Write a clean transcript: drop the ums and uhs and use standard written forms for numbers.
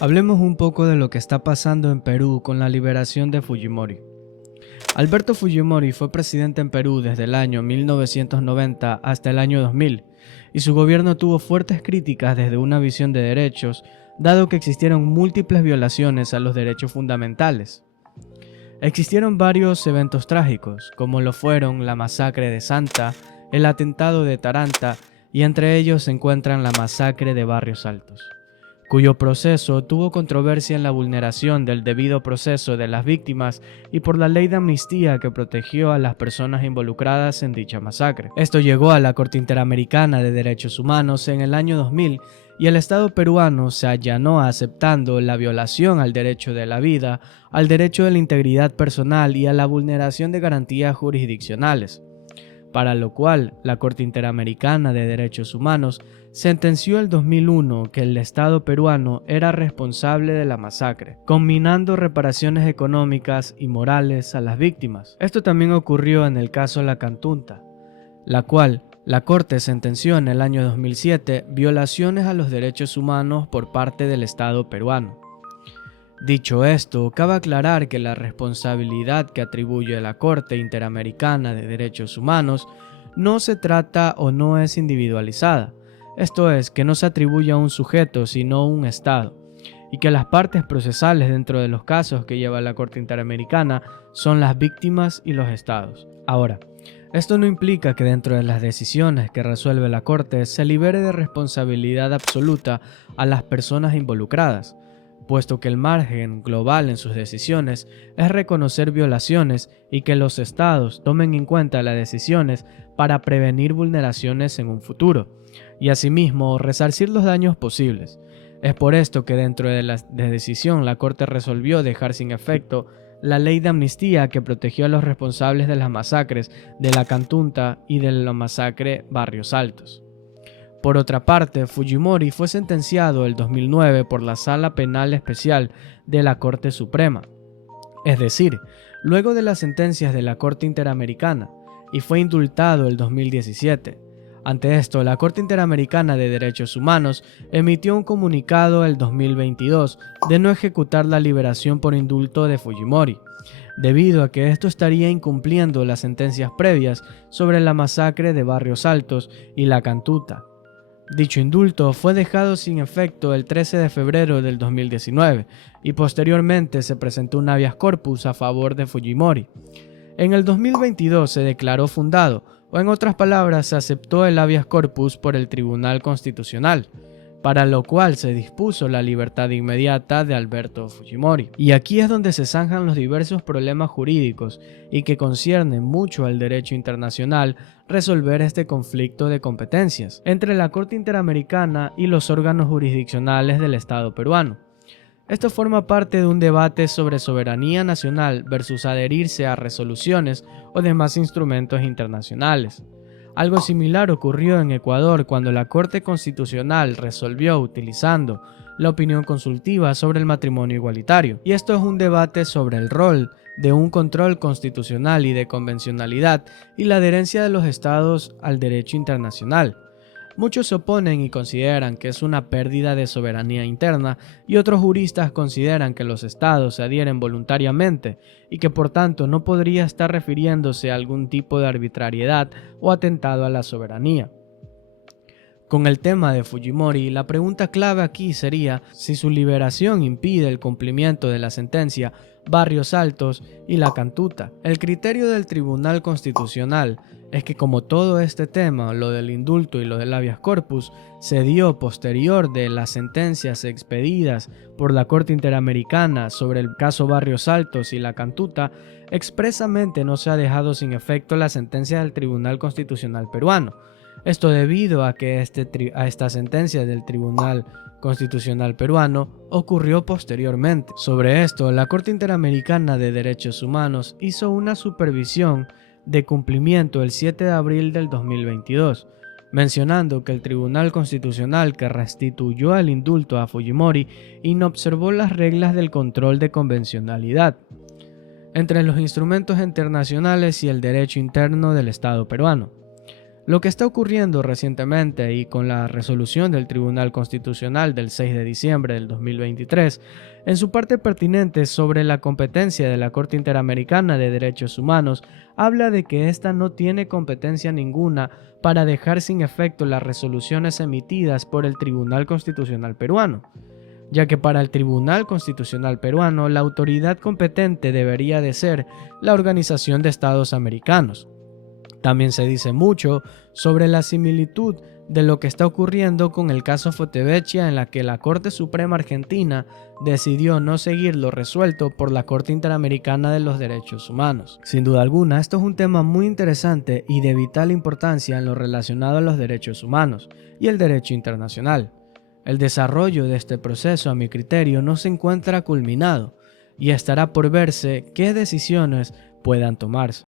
Hablemos un poco de lo que está pasando en Perú con la liberación de Fujimori. Alberto Fujimori fue presidente en Perú desde el año 1990 hasta el año 2000, y su gobierno tuvo fuertes críticas desde una visión de derechos, dado que existieron múltiples violaciones a los derechos fundamentales. Existieron varios eventos trágicos, como lo fueron la masacre de Santa, el atentado de Taranta, y entre ellos se encuentran la masacre de Barrios Altos, cuyo proceso tuvo controversia en la vulneración del debido proceso de las víctimas y por la ley de amnistía que protegió a las personas involucradas en dicha masacre. Esto llegó a la Corte Interamericana de Derechos Humanos en el año 2000 y el Estado peruano se allanó aceptando la violación al derecho de la vida, al derecho de la integridad personal y a la vulneración de garantías jurisdiccionales, para lo cual la Corte Interamericana de Derechos Humanos sentenció el 2001 que el Estado peruano era responsable de la masacre, conminando reparaciones económicas y morales a las víctimas. Esto también ocurrió en el caso La Cantunta, la cual la Corte sentenció en el año 2007 violaciones a los derechos humanos por parte del Estado peruano. Dicho esto, cabe aclarar que la responsabilidad que atribuye la Corte Interamericana de Derechos Humanos no se trata o no es individualizada, esto es, que no se atribuye a un sujeto sino a un Estado, y que las partes procesales dentro de los casos que lleva la Corte Interamericana son las víctimas y los Estados. Ahora, esto no implica que dentro de las decisiones que resuelve la Corte se libere de responsabilidad absoluta a las personas involucradas, puesto que el margen global en sus decisiones es reconocer violaciones y que los estados tomen en cuenta las decisiones para prevenir vulneraciones en un futuro, y asimismo resarcir los daños posibles. Es por esto que dentro de la decisión la Corte resolvió dejar sin efecto la ley de amnistía que protegió a los responsables de las masacres de La Cantunta y de la masacre Barrios Altos. Por otra parte, Fujimori fue sentenciado el 2009 por la Sala Penal Especial de la Corte Suprema, es decir, luego de las sentencias de la Corte Interamericana, y fue indultado el 2017. Ante esto, la Corte Interamericana de Derechos Humanos emitió un comunicado el 2022 de no ejecutar la liberación por indulto de Fujimori, debido a que esto estaría incumpliendo las sentencias previas sobre la masacre de Barrios Altos y La Cantunta. Dicho indulto fue dejado sin efecto el 13 de febrero del 2019 y posteriormente se presentó un habeas corpus a favor de Fujimori. En el 2022 se declaró fundado, o en otras palabras se aceptó el habeas corpus por el Tribunal Constitucional, para lo cual se dispuso la libertad inmediata de Alberto Fujimori. Y aquí es donde se zanjan los diversos problemas jurídicos y que conciernen mucho al derecho internacional resolver este conflicto de competencias entre la Corte Interamericana y los órganos jurisdiccionales del Estado peruano. Esto forma parte de un debate sobre soberanía nacional versus adherirse a resoluciones o demás instrumentos internacionales. Algo similar ocurrió en Ecuador cuando la Corte Constitucional resolvió utilizando la opinión consultiva sobre el matrimonio igualitario. Y esto es un debate sobre el rol de un control constitucional y de convencionalidad y la adherencia de los estados al derecho internacional. Muchos se oponen y consideran que es una pérdida de soberanía interna y otros juristas consideran que los estados se adhieren voluntariamente y que por tanto no podría estar refiriéndose a algún tipo de arbitrariedad o atentado a la soberanía. Con el tema de Fujimori, la pregunta clave aquí sería si su liberación impide el cumplimiento de la sentencia Barrios Altos y La Cantunta. El criterio del Tribunal Constitucional es que como todo este tema, lo del indulto y lo del habeas corpus, se dio posterior de las sentencias expedidas por la Corte Interamericana sobre el caso Barrios Altos y La Cantunta, expresamente no se ha dejado sin efecto la sentencia del Tribunal Constitucional peruano. Esto debido a que esta sentencia del Tribunal Constitucional peruano ocurrió posteriormente. Sobre esto, la Corte Interamericana de Derechos Humanos hizo una supervisión de cumplimiento el 7 de abril del 2022, mencionando que el Tribunal Constitucional que restituyó el indulto a Fujimori inobservó las reglas del control de convencionalidad entre los instrumentos internacionales y el derecho interno del Estado peruano. Lo que está ocurriendo recientemente y con la resolución del Tribunal Constitucional del 6 de diciembre del 2023, en su parte pertinente sobre la competencia de la Corte Interamericana de Derechos Humanos, habla de que ésta no tiene competencia ninguna para dejar sin efecto las resoluciones emitidas por el Tribunal Constitucional peruano, ya que para el Tribunal Constitucional peruano la autoridad competente debería de ser la Organización de Estados Americanos. También se dice mucho sobre la similitud de lo que está ocurriendo con el caso Fontevecchia, en la que la Corte Suprema Argentina decidió no seguir lo resuelto por la Corte Interamericana de los Derechos Humanos. Sin duda alguna, esto es un tema muy interesante y de vital importancia en lo relacionado a los derechos humanos y el derecho internacional. El desarrollo de este proceso, a mi criterio, no se encuentra culminado y estará por verse qué decisiones puedan tomarse.